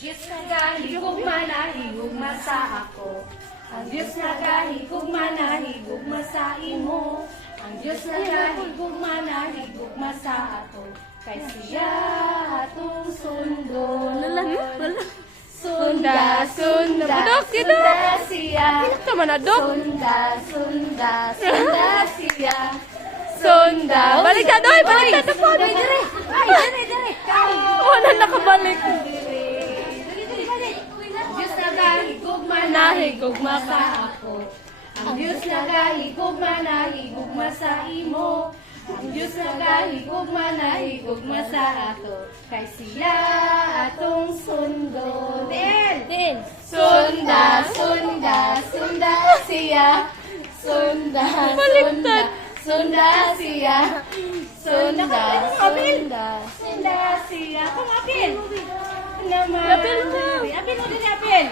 Diyos nagahigugma na higugma sa ako. Ang Diyos nagahigugma na higugma sa imo. Ang Diyos nagahigugma na higugma sa ato. Kay siya atong sundon. Sunda, sunda, sunda siya. Sunda, sunda, sunda siya. Sunda. Baliktad, oy! Baliktad na po! Ay, dire. Wala nakabalik. Diyos nagahigugma na higugma sa ako. Ang Diyos nagahigugma na higugma sa imo. Ang Diyos nagahigugma na higugma sa ato. Kay siya atong sundo. Din. Sunda, sunda, sunda siya. Sunda, sunda, Baliktad. sunda siya. Sunda, sunda, sunda siya. Kung apil. Naman. Apil mo. Apil mo din, apil.